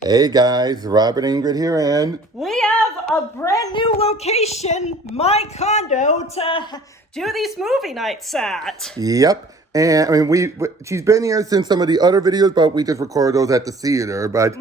Hey guys, Robert and Ingrid here, and We have a brand new location, my condo, to do these movie nights at. yep. And I mean, she's been here since some of the other videos, but we just record those at the theater. But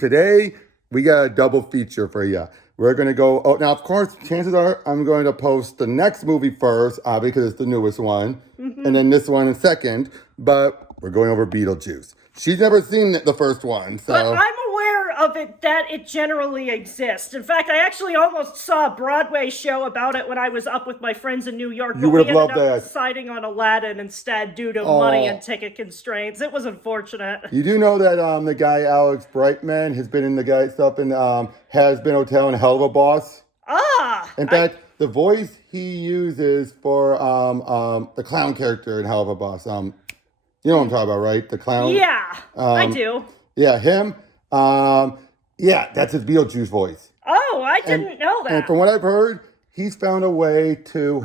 today we got a double feature for you. We're gonna go. Oh, now of course, chances are I'm going to post the next movie first, because it's the newest one, and then this one in second. But we're going over Beetlejuice. She's never seen the first one, so. But I'm aware of it, that it generally exists. In fact, I actually almost saw a Broadway show about it when I was up with my friends in New York. You would have loved that. Deciding on Aladdin instead due to money and ticket constraints. It was unfortunate. You do know that the guy Alex Brightman has been in the guy stuff in Has Been Hotel and Hell of a Boss. In fact, the voice he uses for the clown character in Hell of a Boss. You know what I'm talking about, right? The clown. Yeah, I do. Yeah, him. Yeah, that's his Beetlejuice voice. Oh, I didn't know that. And from what I've heard, he's found a way to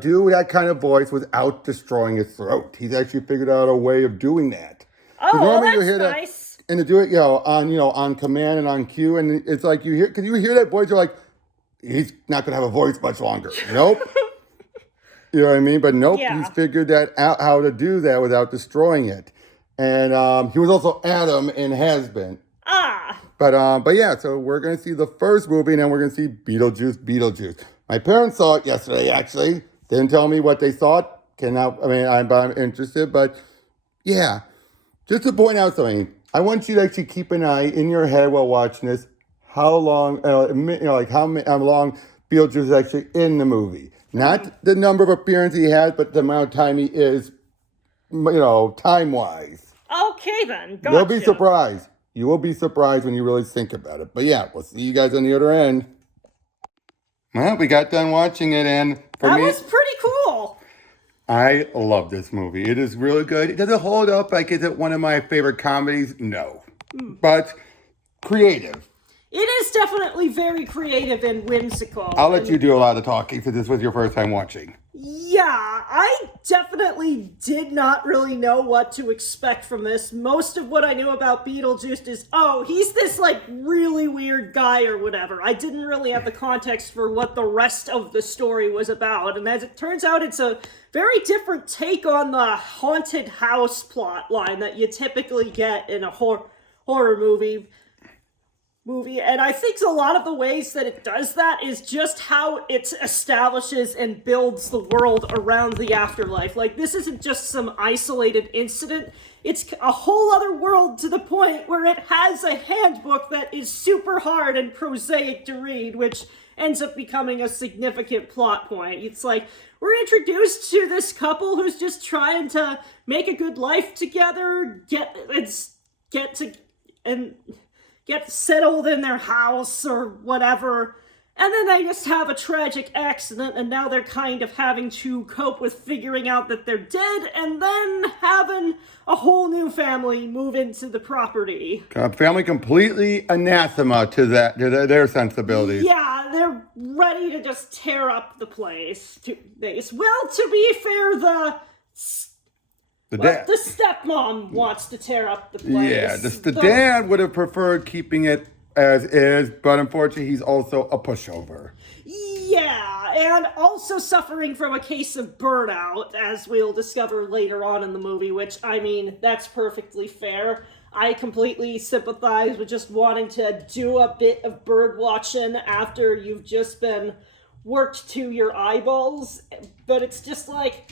do that kind of voice without destroying his throat. He's actually figured out a way of doing that. Oh, well, that's nice. And to do it, on command and on cue, and it's like you hear that voice, you're like, he's not gonna have a voice much longer. Nope. You know what I mean? But nope, he's figured that out, how to do that without destroying it. And he was also Adam in Has Been. But yeah, so we're gonna see the first movie, and then we're gonna see Beetlejuice. My parents saw it yesterday. Actually, didn't tell me what they thought. I'm interested, but yeah, just to point out something, I want you to actually keep an eye in your head while watching this. How long, how long Beetlejuice is actually in the movie. Not the number of appearances he has, but the amount of time he is, time-wise. Okay, then. Gotcha. You'll be surprised. You will be surprised when you really think about it. But yeah, we'll see you guys on the other end. Well, we got done watching it, and that was pretty cool. I love this movie. It is really good. Does it hold up? Like, is it one of my favorite comedies? No. But creative. It is definitely very creative and whimsical. I'll let you do a lot of talking since this was your first time watching. Yeah, I definitely did not really know what to expect from this. Most of what I knew about Beetlejuice is, he's this really weird guy or whatever. I didn't really have the context for what the rest of the story was about. And as it turns out, it's a very different take on the haunted house plot line that you typically get in a horror movie. And I think a lot of the ways that it does that is just how it establishes and builds the world around the afterlife. Like, this isn't just some isolated incident. It's a whole other world to the point where it has a handbook that is super hard and prosaic to read, which ends up becoming a significant plot point. It's like, we're introduced to this couple who's just trying to make a good life together, get settled in their house or whatever, and then they just have a tragic accident, and now they're kind of having to cope with figuring out that they're dead, and then having a whole new family move into the property. Family completely anathema to their sensibilities. Yeah, they're ready to just tear up the place. Well, to be fair, the stepmom wants to tear up the place. Yeah, the dad would have preferred keeping it as is, but unfortunately he's also a pushover. Yeah, and also suffering from a case of burnout, as we'll discover later on in the movie, which, that's perfectly fair. I completely sympathize with just wanting to do a bit of bird watching after you've just been worked to your eyeballs, but it's just like...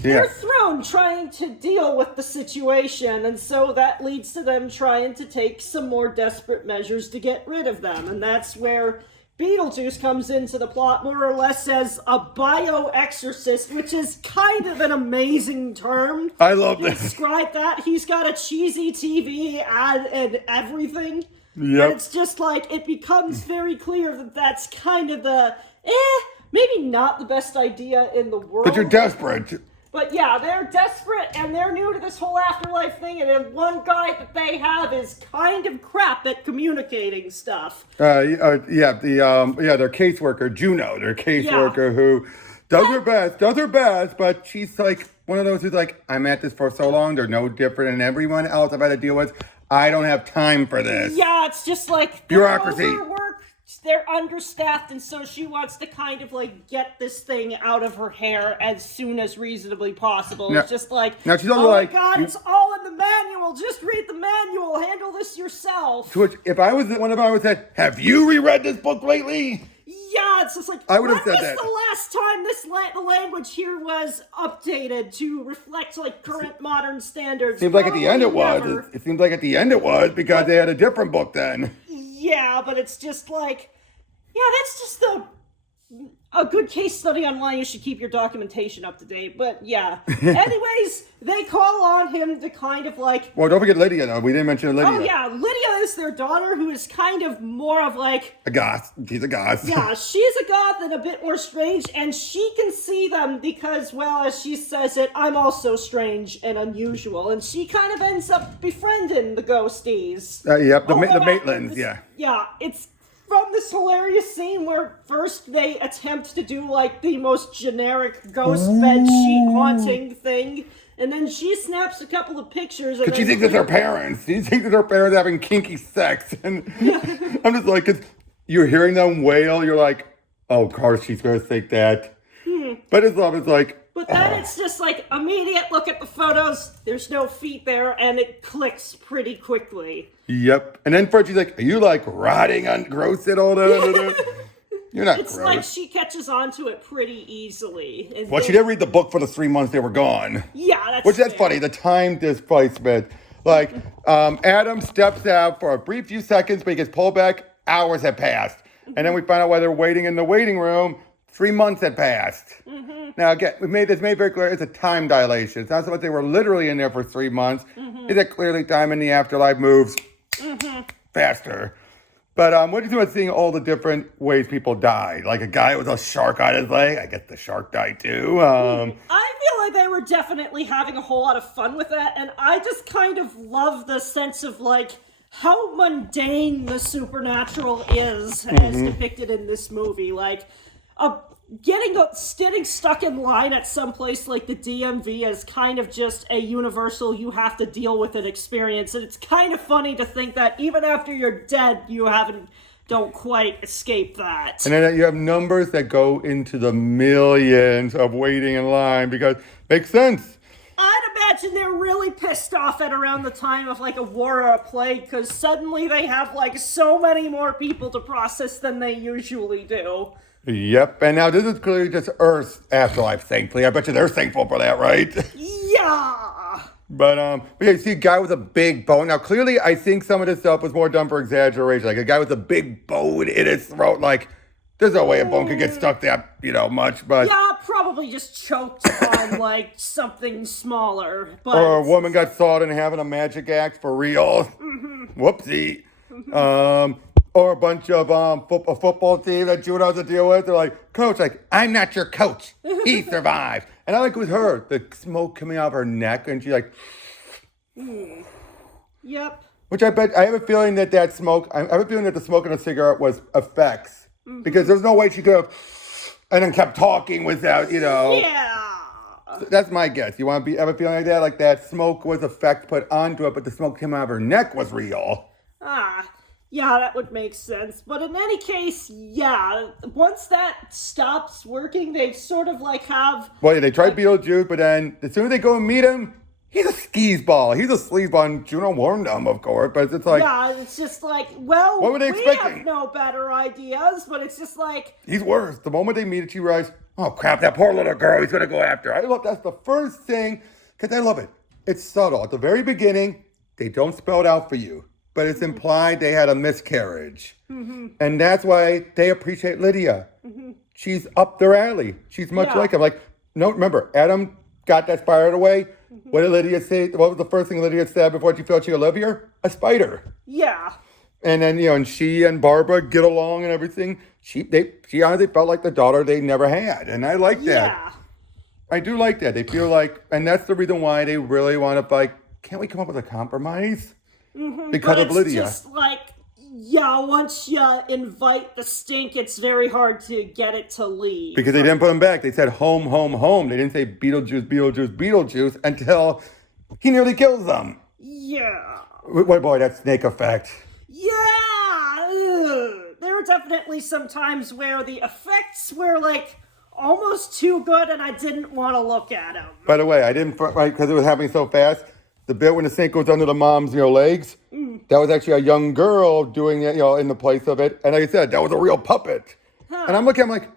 They're thrown trying to deal with the situation, and so that leads to them trying to take some more desperate measures to get rid of them, and that's where Beetlejuice comes into the plot more or less as a bio-exorcist, which is kind of an amazing term. I love this. Describe that. He's got a cheesy TV ad and everything. Yep. And it's just like, it becomes very clear that that's kind of the, maybe not the best idea in the world. But you're desperate. But yeah, they're desperate, and they're new to this whole afterlife thing, and the one guy that they have is kind of crap at communicating stuff. Their caseworker, Juno, their caseworker who does her best, but she's like one of those who's like, I'm at this for so long, they're no different than everyone else I've had to deal with. I don't have time for this. Yeah, it's just like bureaucracy. They're overworked, they're understaffed, and so she wants to kind of like get this thing out of her hair as soon as reasonably possible. It's just like, now she's oh like, my God, it's all in the manual. Just read the manual. Handle this yourself. To which, if I was one of them, I would have said, have you reread this book lately? Yeah, it's just like, I would have said that. When was the last time the language here was updated to reflect like current modern standards? Seems like at the end it was. It seems like at the end it was because they had a different book then. Yeah, but it's just like, yeah, that's just a good case study on why you should keep your documentation up to date. But yeah. Anyways, they call on him to kind of like... Well, don't forget Lydia, though. We didn't mention Lydia. Oh, yeah. Lydia is their daughter, who is kind of more of like... a goth. She's a goth. Yeah, she's a goth and a bit more strange, and she can see them because, well, as she says it, I'm also strange and unusual. And she kind of ends up befriending the ghosties. Yep, the Maitlands, yeah. Yeah, it's... from this hilarious scene where first they attempt to do like the most generic ghost bedsheet haunting thing, and then she snaps a couple of pictures. Because she thinks it's her parents. She thinks it's her parents having kinky sex. And I'm just like, because you're hearing them wail, you're like, oh, of course she's going to think that. But it's like... But then it's just like, immediate look at the photos, there's no feet there, and it clicks pretty quickly. Yep. And then first she's like, are you like rotting on gross and all that? You're not it's gross. Like she catches on to it pretty easily. Well, she didn't read the book for the 3 months they were gone. Yeah, that's funny, the time displacement. Like, Adam steps out for a brief few seconds, but he gets pulled back, hours have passed. And then we find out while they're waiting in the waiting room, 3 months had passed. Now, again, we made this very clear. It's a time dilation. It's not so much they were literally in there for 3 months. It's that clearly time in the afterlife moves faster. But what do you think about seeing all the different ways people die? Like a guy with a shark on his leg. I guess the shark died too. I feel like they were definitely having a whole lot of fun with that. And I just kind of love the sense of like how mundane the supernatural is as depicted in this movie. Like, getting stuck in line at some place like the DMV is kind of just a universal you have to deal with it experience, and it's kind of funny to think that even after you're dead you don't quite escape that. And then you have numbers that go into the millions of waiting in line because makes sense. I'd imagine they're really pissed off at around the time of like a war or a plague because suddenly they have like so many more people to process than they usually do. Yep, and now this is clearly just Earth's afterlife, thankfully. I bet you they're thankful for that, right? Yeah. But yeah, you see a guy with a big bone. Now, clearly, I think some of this stuff was more done for exaggeration. Like a guy with a big bone in his throat. Like, there's no way a bone could get stuck that, much. But yeah, probably just choked on like something smaller. But or a woman got sawed in half in a magic act for real. Whoopsie. Or a bunch of a football team that Juno has to deal with. They're like, coach, like, I'm not your coach. He survived. And I like with her, the smoke coming out of her neck, and she's like, Yep. Which I have a feeling that smoke, I have a feeling that the smoke in a cigarette was effects. Because there's no way she could have, and then kept talking without, Yeah. That's my guess. You want to have a feeling like that? Like that smoke was effect put onto it, but the smoke came out of her neck was real. Yeah, that would make sense. But in any case, yeah, once that stops working, they sort of like have... Well, yeah, they tried Beetlejuice, but then as soon as they go and meet him, he's a skis ball. He's a sleazeball, and Juno warned him, of course, but it's like... Yeah, it's just like, well, what were they expecting? We have no better ideas, but it's just like... He's worse. The moment they meet it, she realizes, oh, crap, that poor little girl, he's going to go after her. I love that's the first thing, because I love it. It's subtle. At the very beginning, they don't spell it out for you. But it's implied they had a miscarriage. And that's why they appreciate Lydia. She's up their alley. She's much like him. Like, no, remember, Adam got that spider away. What did Lydia say? What was the first thing Lydia said before she felt she could live here? A spider. Yeah. And then, and she and Barbara get along and everything. She honestly felt like the daughter they never had. And I like that. Yeah. I do like that. They feel like, and that's the reason why they really want to, like, can't we come up with a compromise? Because but of Lydia. It's just like, Yeah, once you invite the stink, it's very hard to get it to leave. Because they didn't put him back. They said home, home, home. They didn't say Beetlejuice, Beetlejuice, Beetlejuice until he nearly kills them. Yeah. Boy, that snake effect. Yeah! Ugh. There were definitely some times where the effects were, like, almost too good and I didn't want to look at them. By the way, I didn't, right, because it was happening so fast. The bit when the snake goes under the mom's, legs, that was actually a young girl doing it, in the place of it. And like I said, that was a real puppet. Huh. And I'm like,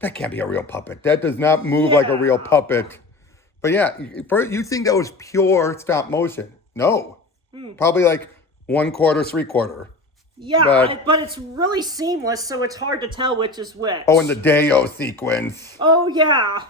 that can't be a real puppet. That does not move like a real puppet. But yeah, you think that was pure stop motion? No. Probably like 1/4, 3/4. Yeah, but it's really seamless, so it's hard to tell which is which. Oh, and the Deo sequence. Oh, yeah.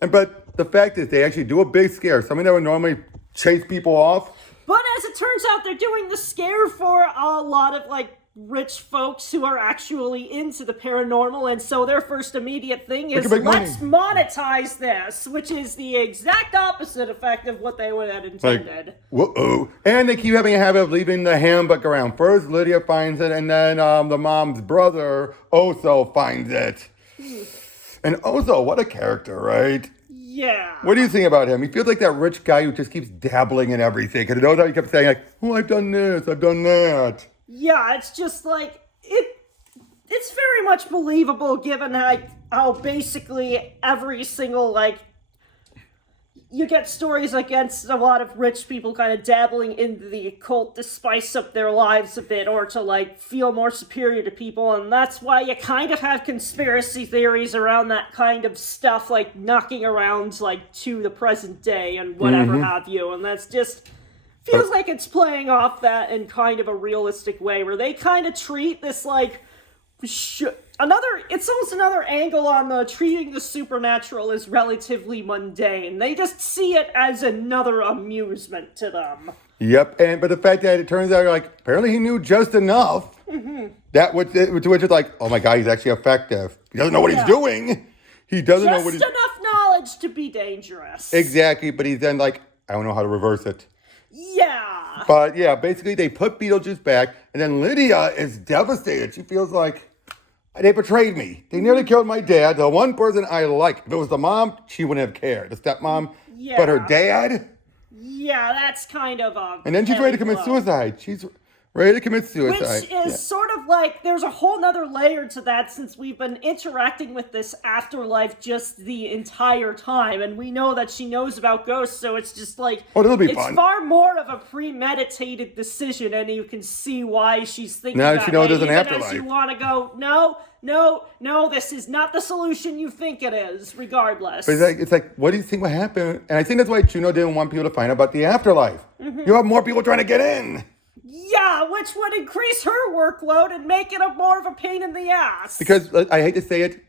But the fact is, they actually do a big scare. Something that would normally chase people off. But as it turns out, they're doing the scare for a lot of, like, rich folks who are actually into the paranormal, and so their first immediate thing is, let's monetize this, which is the exact opposite effect of what they would have intended. Like, whoa. And they keep having a habit of leaving the handbook around. First, Lydia finds it, and then the mom's brother also finds it. And Ozo, what a character, right? Yeah. What do you think about him? He feels like that rich guy who just keeps dabbling in everything. Because Ozo, he kept saying, like, oh, I've done this, I've done that. Yeah, it's just like, it's very much believable given how basically every single, like, you get stories against a lot of rich people kind of dabbling into the occult to spice up their lives a bit or to, like, feel more superior to people, and that's why you kind of have conspiracy theories around that kind of stuff, like, knocking around, like, to the present day and whatever have you, and that's just feels like it's playing off that in kind of a realistic way, where they kind of treat this, like, it's almost another angle on the treating the supernatural as relatively mundane. They just see it as another amusement to them. Yep, but the fact that it turns out, like, apparently he knew just enough that which is like, oh my God, he's actually effective. He doesn't know what he's doing. He doesn't know what he's... Just enough knowledge to be dangerous. Exactly, but he's then like, I don't know how to reverse it. Yeah. But yeah, basically they put Beetlejuice back, and then Lydia is devastated. She feels like, they betrayed me. They nearly killed my dad, the one person I like. If it was the mom, she wouldn't have cared. The stepmom. Yeah. But her dad? Yeah, that's kind of a... And then she's ready to commit suicide. She's ready to commit suicide. Which is sort of like, there's a whole nother layer to that since we've been interacting with this afterlife just the entire time. And we know that she knows about ghosts, so it's just like... Oh, that'll be fun. It's far more of a premeditated decision, and you can see why she's thinking now that. she knows there's an even afterlife. as you want to go, no, this is not the solution you think it is, regardless. But it's like, what do you think will happen? And I think that's why Juno didn't want people to find out about the afterlife. You have more people trying to get in. Yeah, which would increase her workload and make it more of a pain in the ass. Because, I hate to say it,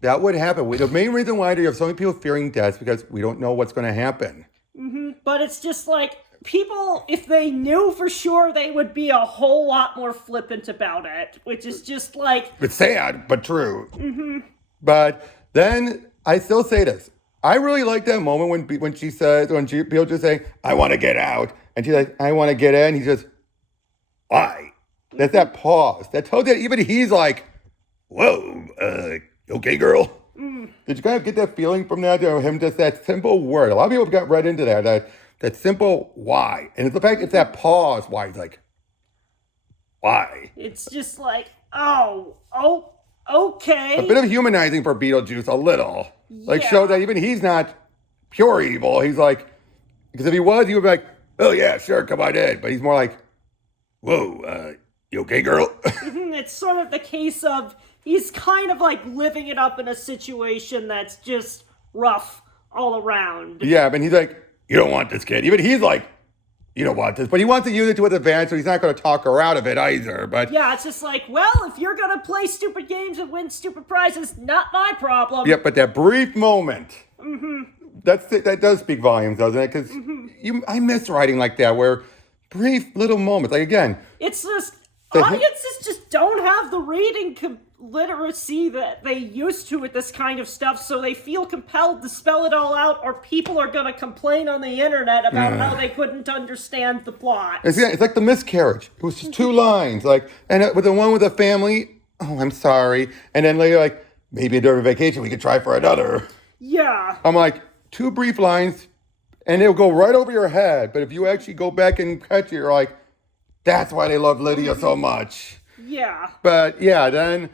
that would happen. The main reason why you have so many people fearing death is because we don't know what's going to happen. But it's just like, people, if they knew for sure, they would be a whole lot more flippant about it, which is just like... It's sad, but true. But then, I still say this. I really like that moment when Beetlejuice saying, I want to get out. And she's like, I want to get in. He says, why? That's that pause. That tells you that even he's like, whoa, okay, girl? Did you kind of get that feeling from that? Him just that simple word. A lot of people got read into that simple why. And it's the fact it's that pause why. He's like, why? It's just like, oh, okay. A bit of humanizing for Beetlejuice, a little. Like, show that even he's not pure evil. He's like, because if he was, he would be like, oh yeah, sure, come on in. But he's more like, whoa, you okay, girl? It's sort of the case of, he's kind of like living it up in a situation that's just rough all around. Yeah, but he's like, you don't want this, kid. Even he's like, you don't want this. But he wants to use it to his advantage, so he's not going to talk her out of it either. But yeah, it's just like, well, if you're going to play stupid games and win stupid prizes, not my problem. Yeah, but that brief moment, that does speak volumes, doesn't it? Because I miss writing like that, where brief little moments. Like, again, it's just, audiences just don't have the reading literacy that they used to with this kind of stuff, so they feel compelled to spell it all out, or people are going to complain on the internet about how they couldn't understand the plot. It's like The Miscarriage. It was just 2 lines. And with the one with the family, oh, I'm sorry. And then later, maybe during vacation we could try for another. Yeah. I'm like, 2 brief lines, and it'll go right over your head. But if you actually go back and catch it, you're like, that's why they love Lydia so much. Yeah. But yeah, then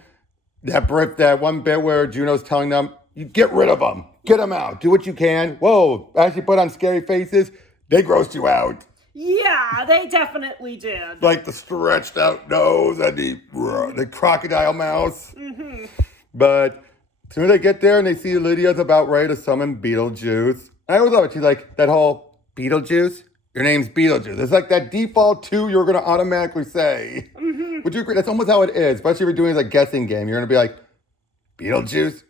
that one bit where Juno's telling them, you get rid of them. Get them out. Do what you can. Whoa, actually put on scary faces. They grossed you out. Yeah, they definitely did. Like the stretched out nose and the crocodile mouth. But as soon as they get there and they see Lydia's about ready to summon Beetlejuice. I always love it. She's like, that whole Beetlejuice? Your name's Beetlejuice. It's like that default 2 you're going to automatically say. Would you agree? That's almost how it is. Especially if you're doing a guessing game. You're going to be like, Beetlejuice?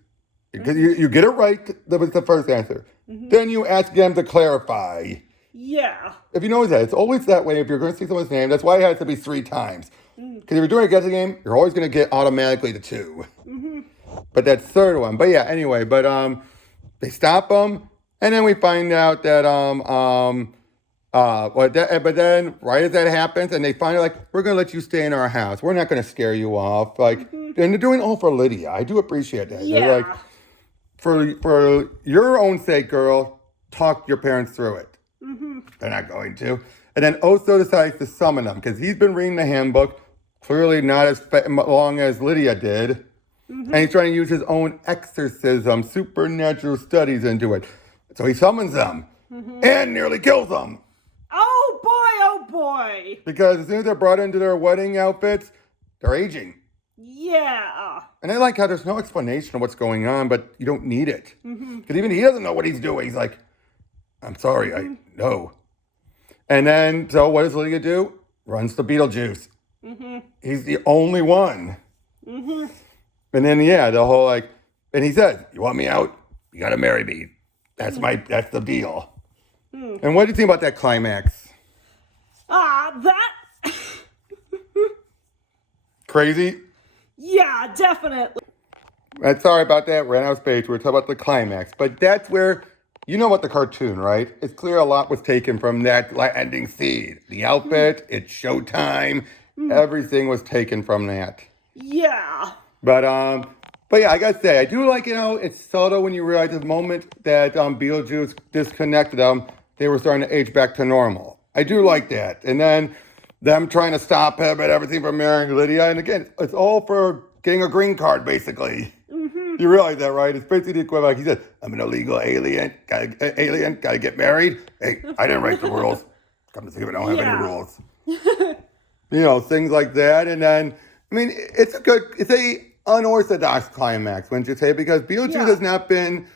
You get it right. That was the first answer. Then you ask them to clarify. Yeah. If you know that, it's always that way if you're going to see someone's name. That's why it has to be 3 times. Because if you're doing a guessing game, you're always going to get automatically the 2. But that third one. But yeah, anyway. But they stop them. And then we find out that but then right as that happens, and they finally we're gonna let you stay in our house. We're not gonna scare you off. And they're doing it all for Lydia. I do appreciate that. Yeah. They're like, for your own sake, girl, talk your parents through it. They're not going to. And then Oso decides to summon them because he's been reading the handbook, clearly not as long as Lydia did. And he's trying to use his own exorcism, supernatural studies into it. So he summons them and nearly kills them. Oh boy. Because as soon as they're brought into their wedding outfits, they're aging. Yeah. And I like how there's no explanation of what's going on, but you don't need it. Because even he doesn't know what he's doing. He's like, I'm sorry, I know. And then, so what does Lydia do? Runs to Beetlejuice. He's the only one. And then, yeah, the whole and he says, you want me out? You got to marry me. That's the deal. And what do you think about that climax? That... Crazy? Yeah, definitely. Sorry about that. Ran out of space. We're talking about the climax. But that's where, you know about the cartoon, right? It's clear a lot was taken from that ending scene. The outfit, it's showtime. Everything was taken from that. Yeah. But yeah, I gotta say, I do like, it's subtle when you realize the moment that Beetlejuice disconnected them, they were starting to age back to normal. I do like that. And then them trying to stop him and everything from marrying Lydia. And again, it's all for getting a green card, basically. You realize that, right? It's basically the equivalent. Like he said, I'm an illegal alien. Gotta get married. Hey, I didn't write the rules. Come to think of it, I don't have any rules. Things like that. And then, I mean, it's a unorthodox climax, wouldn't you say? Because Beetlejuice has not been,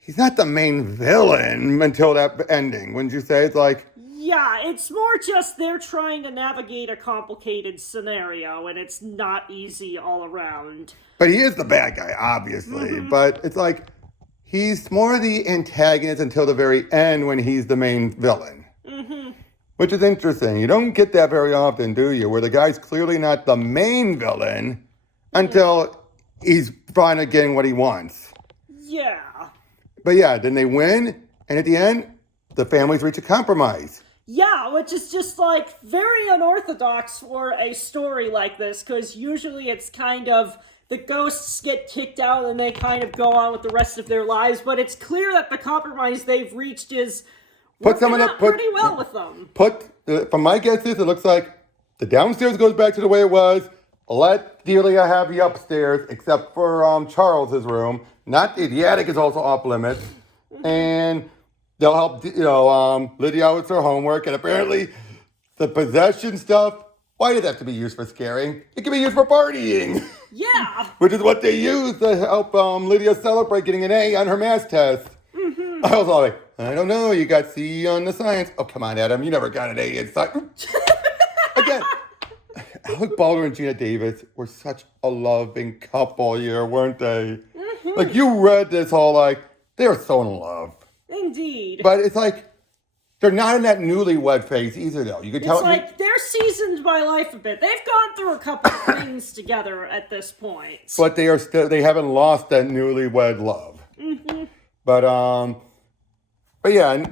he's not the main villain until that ending, wouldn't you say? It's like... Yeah, it's more just they're trying to navigate a complicated scenario, and it's not easy all around. But he is the bad guy, obviously. But it's like, he's more the antagonist until the very end when he's the main villain. Which is interesting. You don't get that very often, do you? Where the guy's clearly not the main villain until he's finally getting what he wants. Yeah. But yeah, then they win, and at the end, the families reach a compromise. Yeah, which is just very unorthodox for a story like this, because usually it's kind of the ghosts get kicked out and they kind of go on with the rest of their lives, but it's clear that the compromise they've reached is working out pretty well with them. From my guesses, it looks like the downstairs goes back to the way it was. Let Delia have the upstairs, except for Charles's room. Not the attic is also off limits. And they'll help, Lydia with her homework. And apparently, the possession stuff, why did it have to be used for scaring? It can be used for partying. Yeah. Which is what they use to help Lydia celebrate getting an A on her math test. I was all like, I don't know, you got C on the science. Oh, come on, Adam, you never got an A in science. Again, Alec Baldwin and Geena Davis were such a loving couple here, weren't they? You read this whole they were so in love. Indeed. But it's like, They're not in that newlywed phase either, though. You could tell. It's like they're seasoned by life a bit. They've gone through a couple of things together at this point. But they are still. They haven't lost that newlywed love. Mm-hmm. But yeah.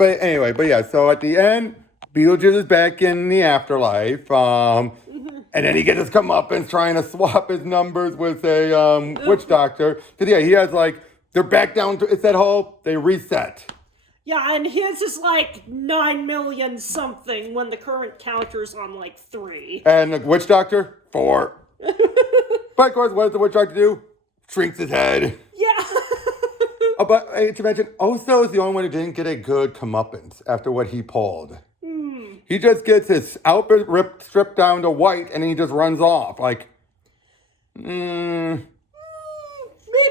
So at the end, Beetlejuice is back in the afterlife. And then he gets his comeuppance trying to swap his numbers with a witch doctor. Cause yeah, he has like they're back down to it's that whole they reset. Yeah, and his is like 9 million something when the current counter's on like 3. And the witch doctor 4. But of course, what does the witch doctor do? Shrinks his head. Yeah. But to mention, Oso is the only one who didn't get a good comeuppance after what he pulled. He just gets his outfit stripped down to white, and then he just runs off. Like, maybe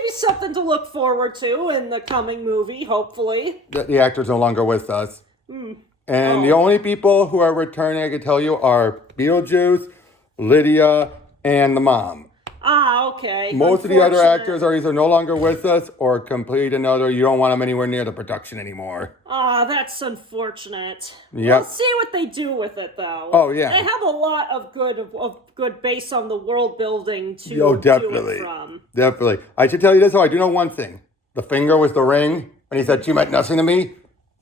something to look forward to in the coming movie, hopefully. The actor's no longer with us. And the only people who are returning, I can tell you, are Beetlejuice, Lydia, and the mom. Ah, okay. Most of the other actors are either no longer with us or complete another. You don't want them anywhere near the production anymore. Ah, that's unfortunate. Yep. We'll see what they do with it, though. Oh, yeah. They have a lot of good based on the world building to do it from. Definitely. I should tell you this, though. I do know one thing. The finger with the ring, when he said she meant nothing to me,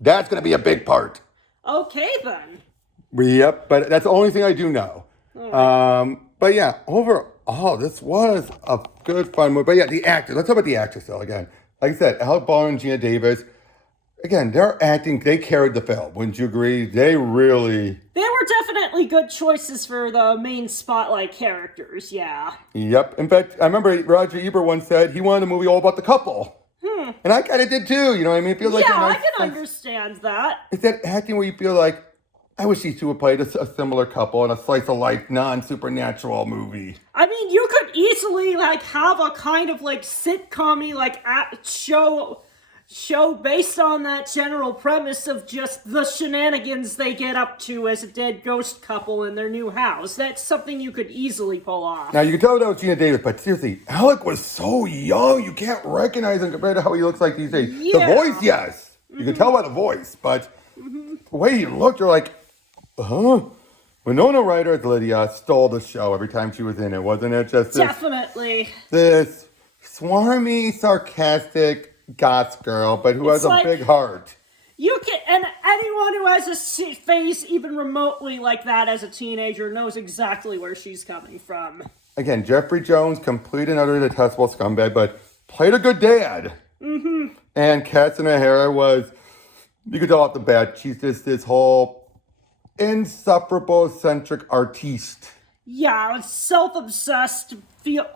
that's going to be a big part. Okay, then. Yep, but that's the only thing I do know. Right. But yeah, overall, this was a good, fun movie. But yeah, the actors. Let's talk about the actors, though, again. Like I said, Alec Baldwin and Geena Davis, again, their acting, they carried the film. Wouldn't you agree? They were definitely good choices for the main spotlight characters, yeah. Yep. In fact, I remember Roger Ebert once said he wanted a movie all about the couple. And I kind of did too, you know what I mean? It feels like I can understand that. It's that acting where you feel like, I wish these two would play a similar couple in a slice-of-life, non-supernatural movie. I mean, you could easily, like, have a kind of, like, sitcom-y, like, show based on that general premise of just the shenanigans they get up to as a dead ghost couple in their new house. That's something you could easily pull off. Now, you can tell that was Geena Davis, but seriously, Alec was so young, you can't recognize him compared to how he looks like these days. Yeah. The voice, yes. You can tell by the voice, but the way he looked, you're like, Winona Ryder as Lydia stole the show every time she was in it, wasn't it? Just Definitely. This swarmy, sarcastic goth girl, but who has a big heart. You can, and anyone who has a face even remotely like that as a teenager knows exactly where she's coming from. Again, Jeffrey Jones, complete and utter detestable scumbag, but played a good dad. And Katzen O'Hara was, you could tell off the bat, she's just this whole insufferable, eccentric artiste. Yeah, self-obsessed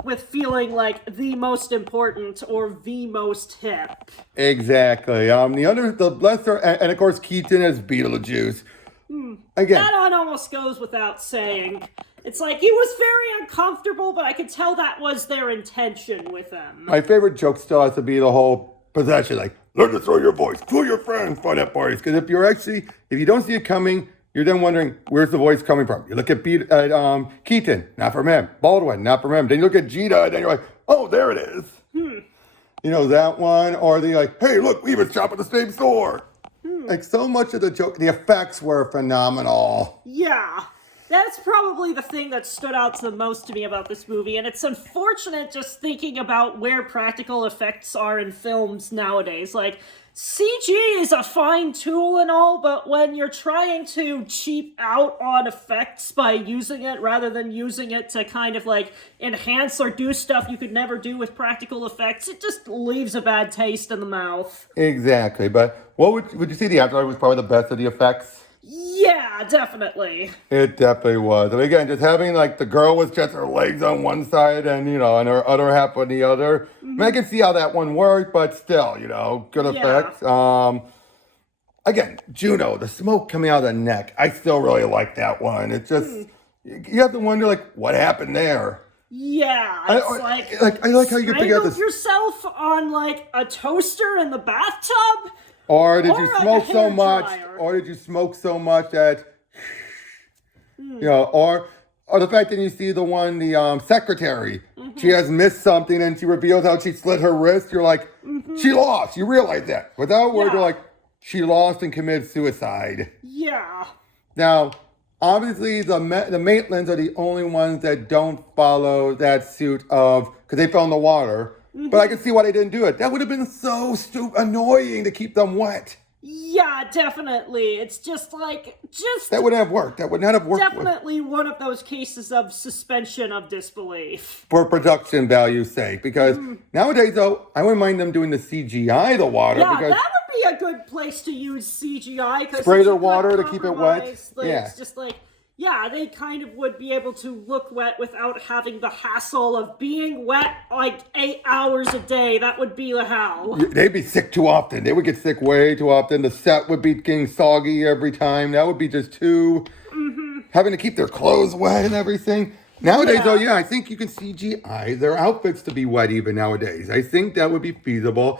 with feeling like the most important or the most hip. Exactly. The lesser, and of course Keaton as Beetlejuice. Again, that one almost goes without saying. It's like he was very uncomfortable, but I could tell that was their intention with him. My favorite joke still has to be the whole possession, like learn to throw your voice, fool your friends, fun at parties. Because if you don't see it coming, you're then wondering, where's the voice coming from? You look at Keaton, not from him. Baldwin, not from him. Then you look at Geena, and then you're like, oh, there it is. You know, that one. Or the like, hey, look, we even shop at the same store. Like, so much of the joke, the effects were phenomenal. Yeah. That's probably the thing that stood out the most to me about this movie, and it's unfortunate just thinking about where practical effects are in films nowadays. Like, CG is a fine tool and all, but when you're trying to cheap out on effects by using it rather than using it to kind of like enhance or do stuff you could never do with practical effects, it just leaves a bad taste in the mouth. Exactly, but what would you say the Afterlife was probably the best of the effects? Yeah, definitely. It definitely was. And again, just having like the girl with just her legs on one side and, and her other half on the other. I mean, I can see how that one worked, but still, good effects. Again, Juno, the smoke coming out of the neck. I still really like that one. It's just, you have to wonder, like, what happened there? Yeah, I like how you can figure out this. Yourself on like a toaster in the bathtub? Or did you smoke so much? Or did you smoke so much that, or the fact that you see the secretary, she has missed something and she reveals how she slit her wrist. You're like, she lost. You realize that. Without word, you're like, she lost and committed suicide. Yeah. Now, obviously, the Maitlands are the only ones that don't follow that suit of, because they fell in the water. Mm-hmm. But I can see why they didn't do it. That would have been so annoying to keep them wet. Yeah, definitely. It's just that wouldn't have worked. That would not have worked. Definitely one of those cases of suspension of disbelief. For production value's sake. Because nowadays, though, I wouldn't mind them doing the CGI, the water. Yeah, because that would be a good place to use CGI. Spray their water to keep it wet. It's just yeah, they kind of would be able to look wet without having the hassle of being wet 8 hours a day. That would be the hell. They'd be sick too often. They would get sick way too often. The set would be getting soggy every time. That would be just too... Having to keep their clothes wet and everything. Nowadays, though, I think you can CGI their outfits to be wet even nowadays. I think that would be feasible.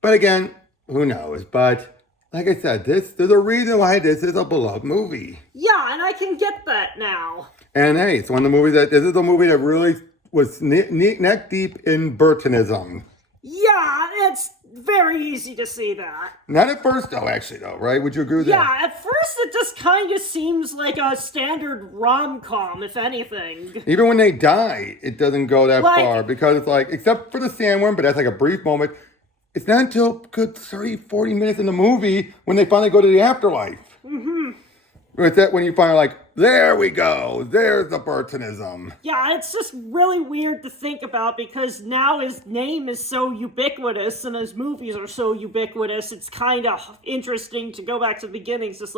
But again, who knows? But... like I said, there's a reason why this is a beloved movie. Yeah, and I can get that now. And hey, it's one of the movies this is a movie that really was neck deep in Burtonism. Yeah, it's very easy to see that. Not at first, though, right? Would you agree with that? Yeah, at first it just kind of seems like a standard rom-com, if anything. Even when they die, it doesn't go that far. Because it's except for the sandworm, but that's a brief moment. It's not until good 30, 40 minutes in the movie when they finally go to the afterlife. Mm-hmm. It's that when you finally there we go. There's the Burtonism. Yeah, it's just really weird to think about because now his name is so ubiquitous and his movies are so ubiquitous. It's kind of interesting to go back to the beginnings. Just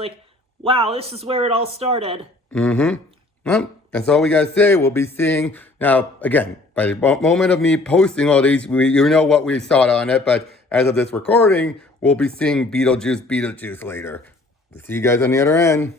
wow, this is where it all started. Mm-hmm. Well, that's all we got to say. We'll be seeing... Now, again, by the moment of me posting all these, you know what we saw on it, but as of this recording, we'll be seeing Beetlejuice Beetlejuice later. We'll see you guys on the other end.